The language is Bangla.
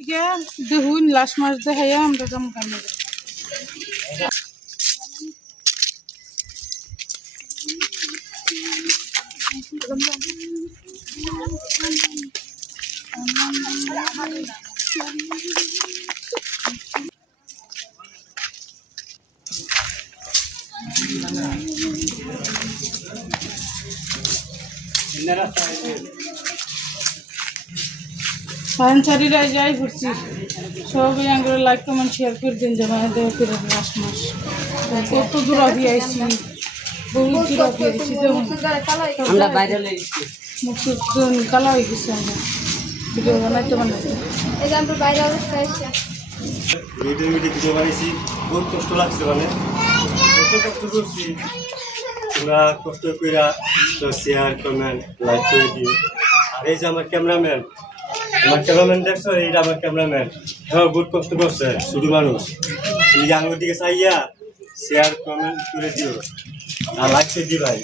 দেখুন লাস্ট মাস দেখাইয়া আমরা যাবো কেমন সায়েন্সারিরা যাই ঘুরছি সবই আঙ্গুলো লাইক কমেন্ট শেয়ার করে দিন জমা দেওয়া করে লাস্ট মাস কত দূর আগে আইসি বহু দূর আগে আইসি দেখুন আমরা বাইরে মুখ কালা হয়ে গেছে আমরা ভিডিও বানাইতে এই যে আমরা বাইরে অবস্থা এসে ভিডিও বানাইছি বহুত কষ্ট লাগছে মানে কত কষ্ট করছি তোমরা কষ্ট কইরা তো শেয়ার কমেন্ট লাইক করে দিও আর এই যে আমার ক্যামেরাম্যান দেখছো এইটা আমার ক্যামেরাম্যান হ্যাঁ বহুত কষ্ট করছে শুধু মানুষ তুমি আঙুর দিকে চাইয়া শেয়ার কমেন্ট করে দিও আর লাইক করে দিও ভাই